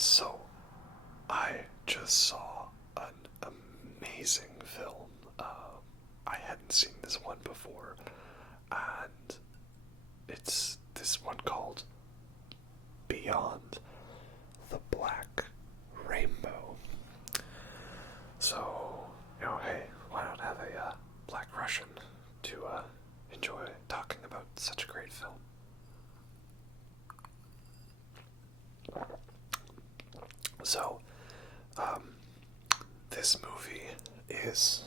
So, I just saw an amazing film. I hadn't seen this one before, and it's this one called Beyond the Black Rainbow. So, hey, why not have a Black Russian to enjoy talking about such a great film? So, this movie is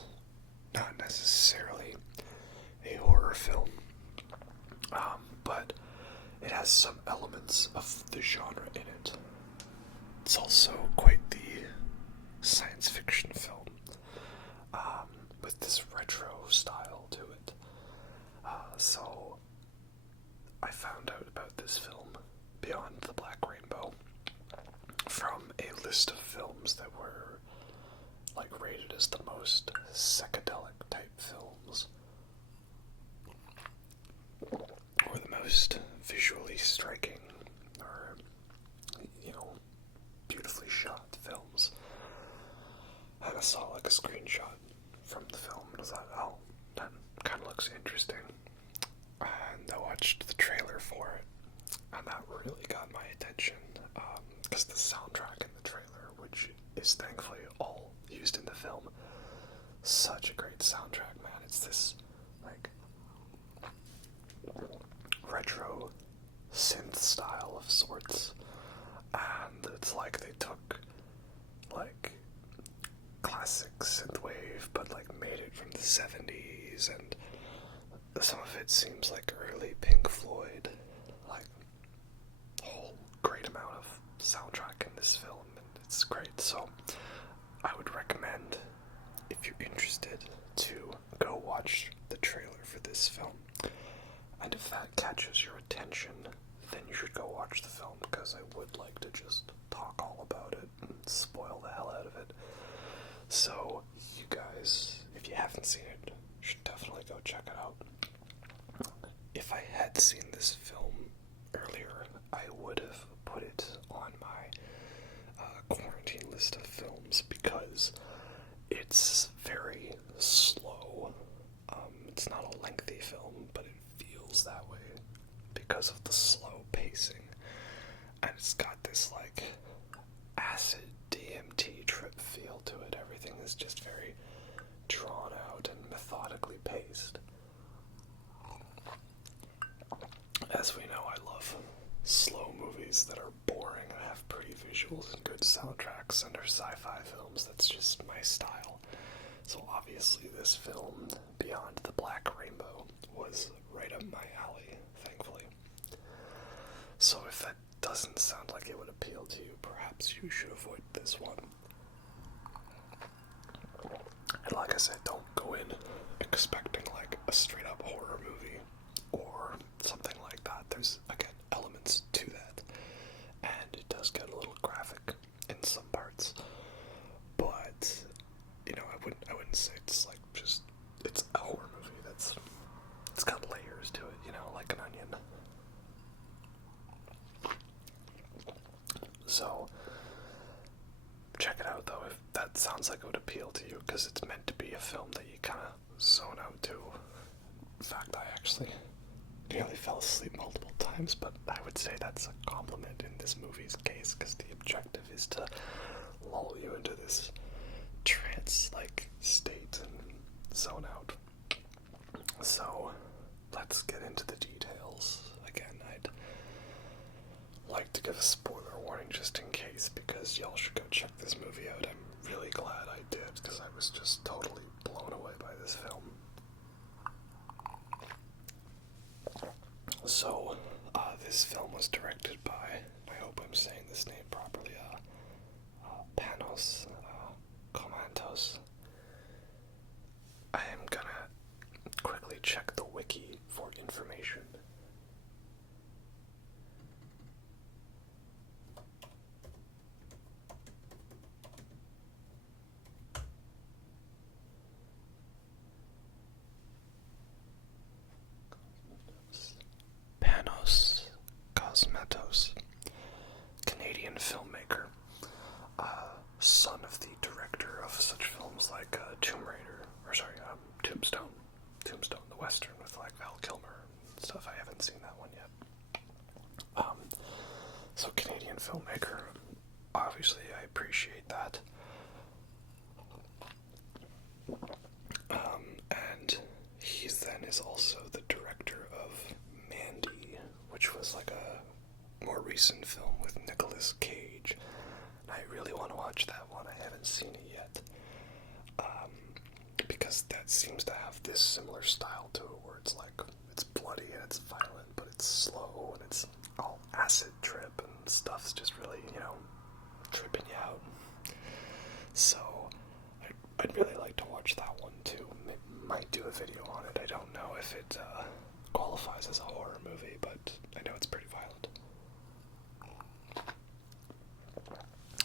not necessarily a horror film, but it has some elements of the genre in it. It's also quite the science fiction film, with this retro style to it. So, I found out about this film, Beyond the Black Rainbow, from a list of films that were rated as the most psychedelic type films, or the most visually striking, or beautifully shot films. And I saw a screenshot from the film and I thought, oh, that kind of looks interesting. And I watched the trailer for it, and that really got my attention, because the soundtrack in the trailer, which is thankfully all used in the film, such a great soundtrack, man. It's this retro synth style of sorts, and it's like they took classic synthwave but made it from the 70s, and some of it seems like early Pink Floyd, a whole great amount of soundtrack in this film, and it's great. So I would recommend, if you're interested, to go watch the trailer for this film. And if that catches your attention, then you should go watch the film, because I would like to just talk all about it and spoil the hell out of it. So, you guys, if you haven't seen it, should definitely go check it out. If I had seen this film earlier, I would have put it on my quarantine list of films, because it's very slow. It's not a lengthy film, but it feels that way because of the slow pacing. And it's got this acid DMT trip feel to it. Everything is just very drawn out and methodically paced. As we know, I love slow movies that are boring and have pretty visuals and good soundtracks, and are sci-fi films. That's just my style. So obviously this film, Beyond the Black Rainbow, was right up my alley, thankfully. So if that doesn't sound like it would appeal to you, perhaps you should avoid this one. And like I said, don't go in expecting a straight up horror movie or something like that. There's, again, elements to that, and it does get a little graphic in some parts, but I wouldn't say it's it's a horror movie. It's got layers to it, like an onion. So check it out, though, if that sounds like it would appeal to you, because it's meant to be a film that you kind of zone out to. In fact, I actually nearly fell asleep multiple times, but I would say that's a compliment in this movie's case, because the objective is to lull you into this trance-like state and zone out. So let's get into the details. Again, I'd like to give a spoiler warning just in case, because y'all should go check this movie out. I'm really glad I did, because I was just totally blown away by this film. So, this film was directed by, I hope I'm saying this name properly, Panos Cosmatos. I am gonna quickly check the wiki for information. Panos Cosmatos, Canadian filmmaker. filmmaker. Obviously, I appreciate that. And he then is also the director of Mandy, which was like a more recent film with Nicolas Cage. And I really want to watch that one. I haven't seen it yet. Because that seems to have this similar style to it, where it's like, it's bloody and it's violent, but it's slow and it's all acid trip and stuff's just really, tripping you out. So, I'd really like to watch that one too. Might do a video on it. I don't know if it qualifies as a horror movie, but I know it's pretty violent.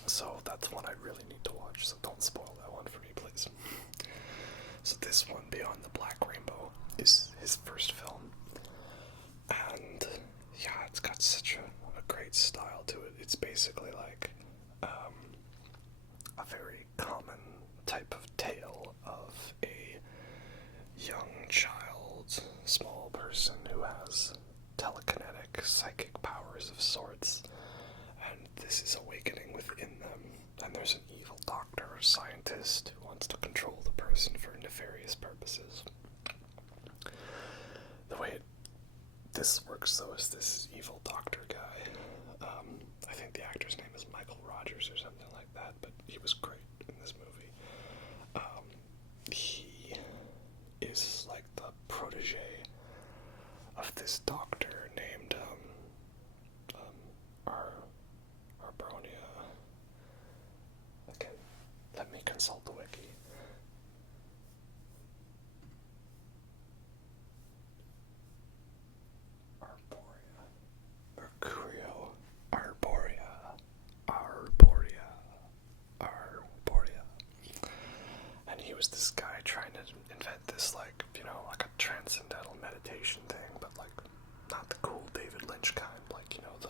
So that's one I really need to watch, so don't spoil that one for me, please. So this one, Beyond the Black Rainbow, is his first film. And yeah, it's got such a great style to it. It's basically like a very common type of tale of a young child, small person who has telekinetic, psychic powers of sorts, and this is awakening within them, and there's an evil doctor or scientist who wants to control the person for nefarious purposes. The way this works, though, is this evil doctor guy, I think the actor's name is Michael Rogers or something like that, but he was great in this movie. He is like the protege of this doctor named Arbronia. Okay, let me consult the wiki. And he was this guy trying to invent this, like a transcendental meditation thing, but like not the cool David Lynch kind, like, the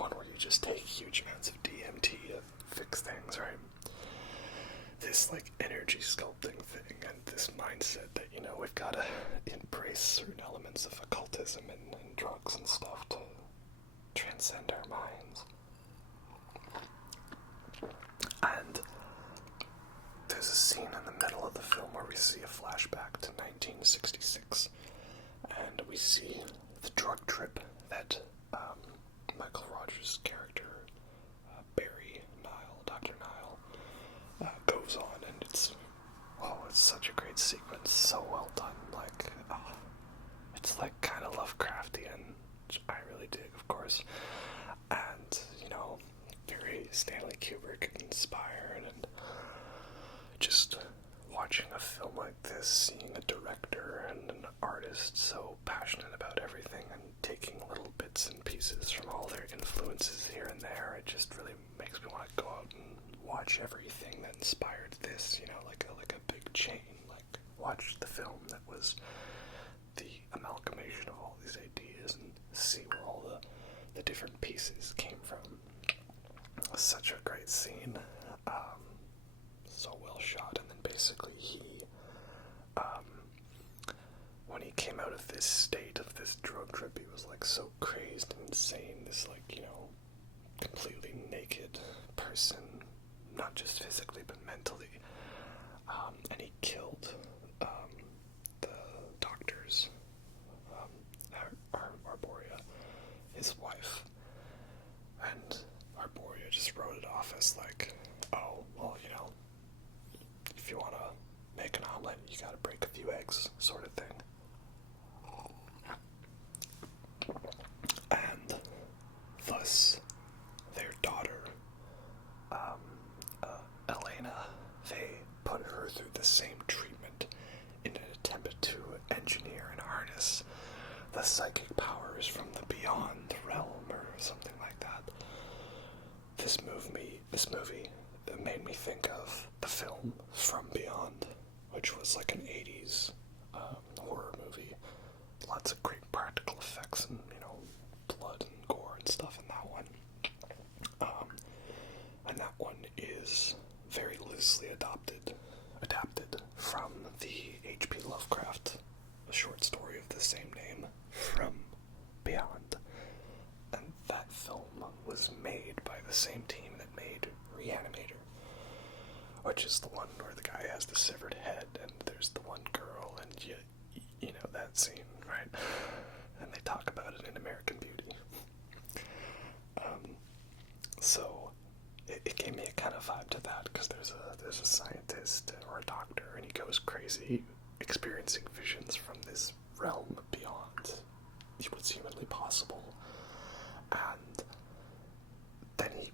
one where you just take huge amounts of DMT to fix things, right? This like energy sculpting thing and this mindset that, we've got to embrace certain elements of occultism and drugs and stuff to transcend our minds. And there's a scene in the middle of the film where we see a flashback to 1966, and we see the drug trip that Michael Rogers' character, Dr. Nile, goes on, and it's such a great sequence, so well done, it's like kind of Lovecraftian, which I really dig, of course, and, very Stanley Kubrick inspired, and just watching a film like this, seeing a director and an artist so passionate about everything and taking little bits and pieces from all their influences here and there, it just really makes me want to go out and watch everything that inspired this, like a big chain, like watch the film that was the amalgamation of all these ideas and see where all the different pieces came from. Such a great scene, so well shot, and then basically he, when he came out of this state of this drug trip, he was like so crazed and insane, this completely naked person, not just physically but mentally, and he killed the doctors, Arboria, his wife, and Arboria just wrote it off as like, oh, well, if you want to make an omelet, you gotta break a few eggs, sort of thing. And thus, their daughter, Elena, they put her through the same treatment in an attempt to engineer and harness the psychic powers from the beyond realm or something like that. This movie made me think of the film From Beyond, which was like an 80s horror movie. Lots of great practical effects and, blood and gore and stuff in that one. And that one is very loosely adapted from the H.P. Lovecraft short story of the same name, From Beyond. And that film was made by the same team that made Reanimator, which is the one where the guy has the severed head, and there's the one girl, and you know that scene, right? And they talk about it in American Beauty. So it gave me a kind of vibe to that, because there's a scientist or a doctor, and he goes crazy, experiencing visions from this realm beyond what's humanly possible, and then he,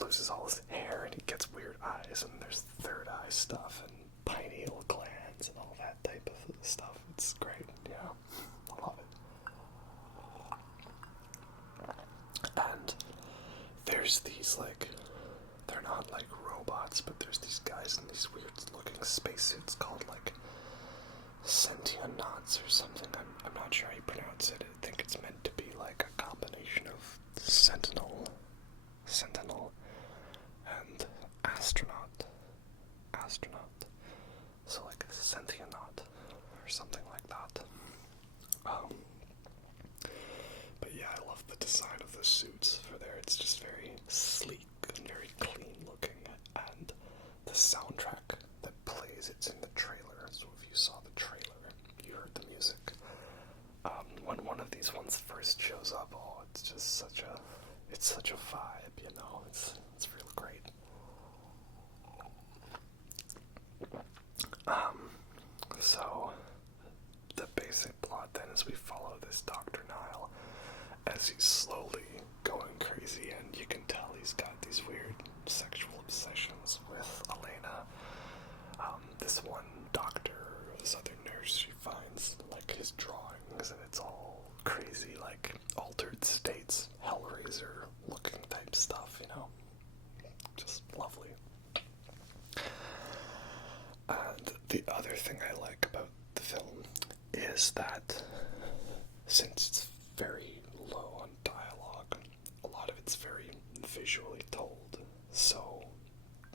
loses all his hair, and he gets weird eyes, and there's third eye stuff, and pineal glands, and all that type of stuff. It's great, yeah, I love it. And there's these, they're not like robots, but there's these guys in these weird looking spacesuits called sentionauts or something. I'm not sure how you pronounce it. I think it's meant to be like a combination of sentinel and astronaut. So like a sentionaut or something like that. But yeah, I love the design of the suits for there. It's just very sleek and very clean looking, and the soundtrack that plays, it's in the trailer. So if you saw the trailer, you heard the music. When one of these ones first shows up, it's just such a vibe, it's real great. So the basic plot then is we follow this Dr. Nile as he's slowly going crazy, and you can tell he's got these weird sexual obsessions with Elena. This one doctor, this other nurse, she finds his drawings, and it's all crazy, altered states, Hellraiser looking type stuff, just lovely. And the other thing I like about the film is that since it's very low on dialogue, a lot of it's very visually told, so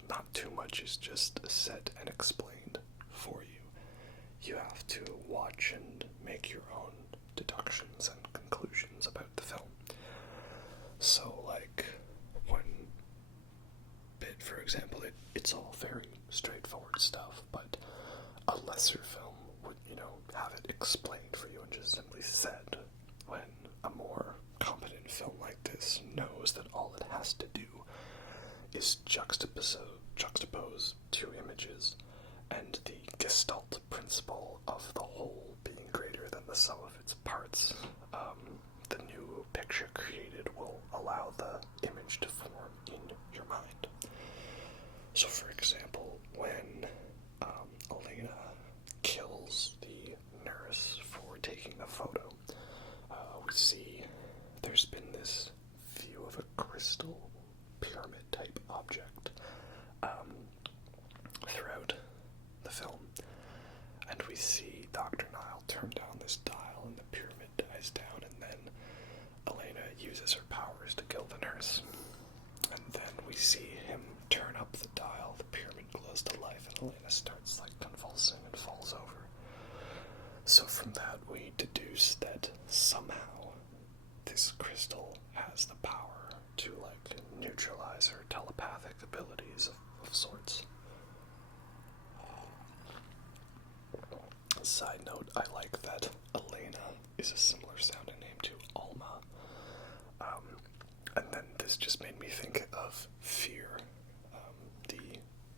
not too much is just said and explained for you. You have to watch and make your own deductions and conclusions about the film. So one bit, for example, it's all very straightforward stuff, but a lesser film would, have it explained for you and just simply said, when a more competent film like this knows that all it has to do is juxtapose two images, and the gestalt principle of the whole being greater than the sum of its parts. The new picture created will allow the image to form in your mind. So, for example, when Elena kills the nurse for taking the photo, we see there's been this view of a crystal pyramid-type object throughout the film, and we see Dr. Nile turn down this dial, and the pyramid dies down, and then Elena uses her powers to kill the nurse. And then we see him turn up the dial, the pyramid glows to life, and Elena starts convulsing and falls over. So from that we deduce that somehow this crystal has the power to neutralize her telepathic abilities of sorts. Side note, I like that Elena is a similar sounding name to Alma. And then this just made me think of Fear, the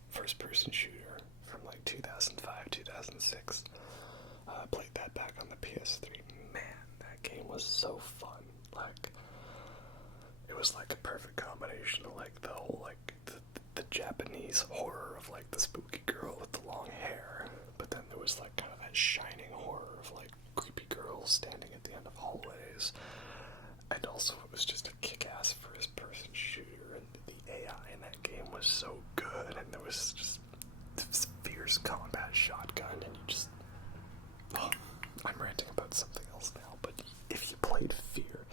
first-person shooter from 2005, 2006. I played that back on the PS3. Man, that game was so fun. It was a perfect combination of the whole the Japanese horror of the spooky girl with the long hair, but then there was kind of that shining horror of creepy girls standing at the end of hallways, and also it was just a kick-ass first-person shooter, and the AI in that game was so good, and there was just this fierce combat shotgun, and you just... Oh, I'm ranting about something else now, but if you played Fear,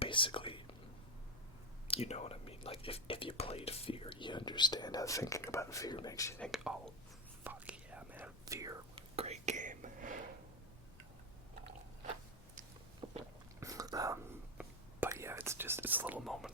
basically, you know what I mean. If you played Fear, you understand how thinking about Fear makes you think, oh, fuck yeah, man, Fear, great game. But yeah, it's a little moment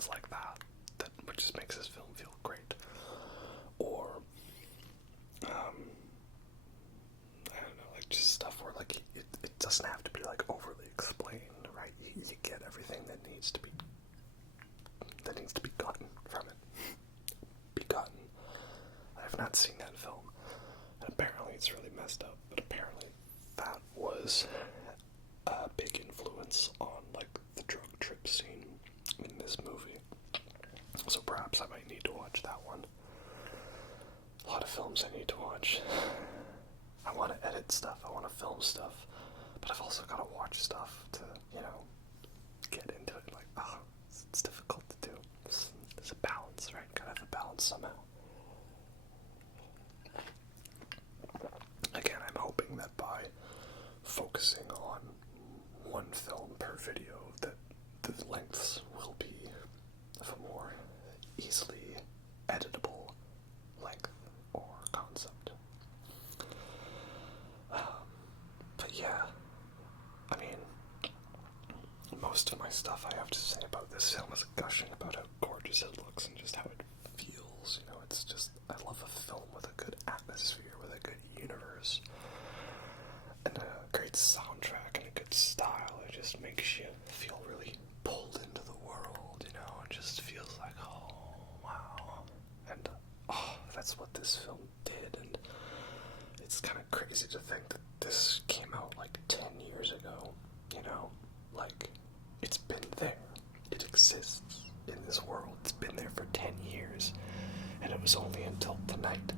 it's really messed up, but apparently that was a big influence on, like, the drug trip scene in this movie. So perhaps I might need to watch that one. A lot of films I need to watch. I want to edit stuff, I want to film stuff, but I've also got to watch stuff to, get into it. Like, it's difficult to do. There's a balance, right? Gotta have a balance somehow. Again, I'm hoping that by focusing on one film per video, that the lengths will be of a more easily editable length or concept. But yeah, I mean, most of my stuff I have to say about this film is gushing about how gorgeous it looks and just how it feels. It's just, I love a film with a good atmosphere, with a good universe, and a great soundtrack and a good style. It just makes you feel really pulled into the world, it just feels like, oh, wow. And, that's what this film did, and it's kind of crazy to think that this came out like 10 years ago, like, it's been there. It exists in this world. It's been there for 10 years, and it was only until tonight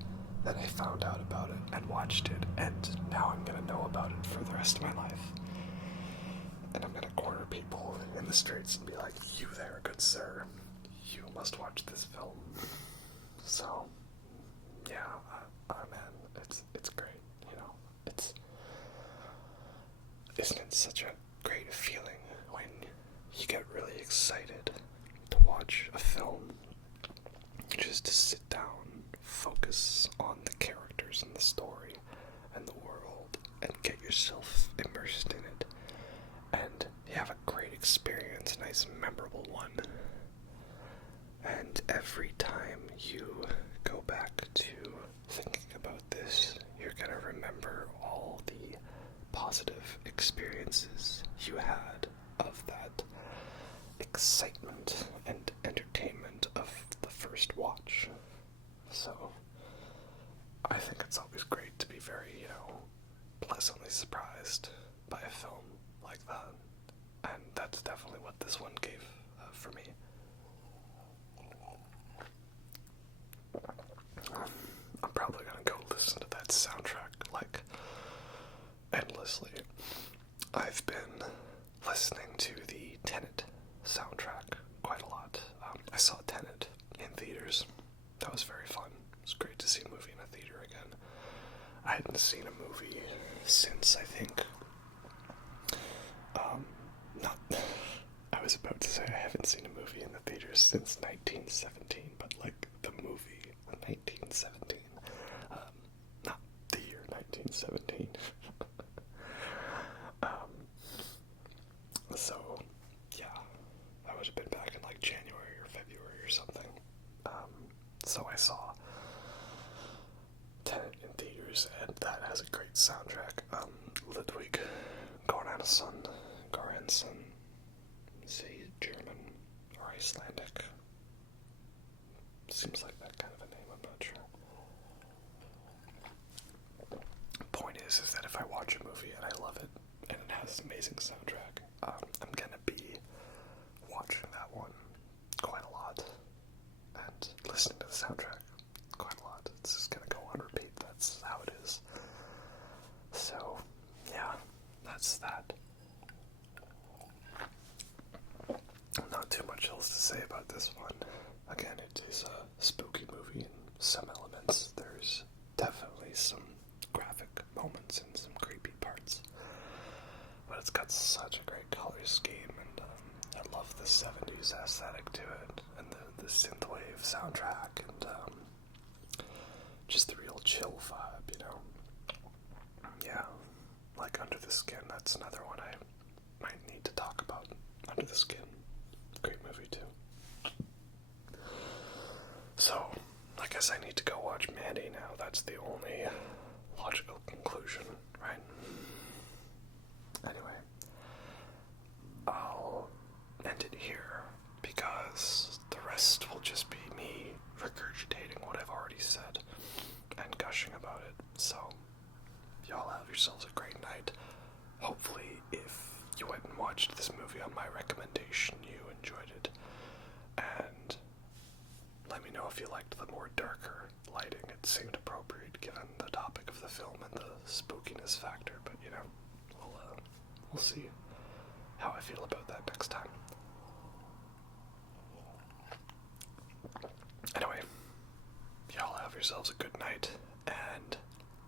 that I found out about it and watched it, and now I'm gonna know about it for the rest of my life. And I'm gonna corner people in the streets and be like, you there, good sir, you must watch this film. So, yeah, man, it's great, isn't it such a great feeling when you get really excited to watch a film, just to sit down, focus on the characters and the story and the world, and get yourself immersed in it, and you have a great experience, a nice memorable one. And every time you go back to thinking about this, you're gonna remember all the positive experiences you had of that excitement and entertainment of the first watch. So, I think it's always great to be very, pleasantly surprised by a film like that. And that's definitely what this one gave for me. I'm probably gonna go listen to that soundtrack, like, endlessly. I've been listening to the Tenet soundtrack quite a lot. I saw Tenet in theaters. That was very fun. It was great to see a movie in a theater again. I hadn't seen a movie since, I think, I was about to say I haven't seen a movie in the theaters since 1917, but like the movie 1917, not the year 1917. So, yeah, I would have been back in like January or February or something. So I saw Tenet in theaters, and that has a great soundtrack. Ludwig Göransson, is he German or Icelandic? Seems like that kind of a name, I'm not sure. Point is that if I watch a movie and I love it, and it has an amazing soundtrack, I'm gonna be watching that one quite a lot, and listening to the soundtrack quite a lot. It's just gonna go on repeat. That's how it is. So, yeah, that's that. Not too much else to say about this one. Again, it is a spooky movie in some elements. There's definitely some graphic moments and some creepy parts. But it's got such a great color scheme, and I love the 70s aesthetic to it, and the synthwave soundtrack, and just the real chill vibe, Yeah, like Under the Skin, that's another one I might need to talk about. Under the Skin, great movie too. So, I guess I need to go watch Mandy now. That's the only logical conclusion, right? Anyway, I'll end it here, because the rest will just be me regurgitating what I've already said and gushing about it. So, you liked the more darker lighting. It seemed appropriate given the topic of the film and the spookiness factor, but you know, we'll see how I feel about that next time. Anyway, y'all have yourselves a good night, and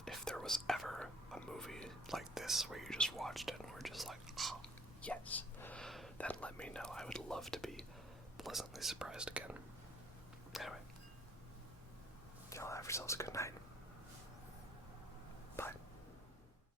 if there was ever a movie like this where you just watched it and were just like, oh, yes, then let me know. I would love to be pleasantly surprised again. Anyway, y'all have yourselves a good night.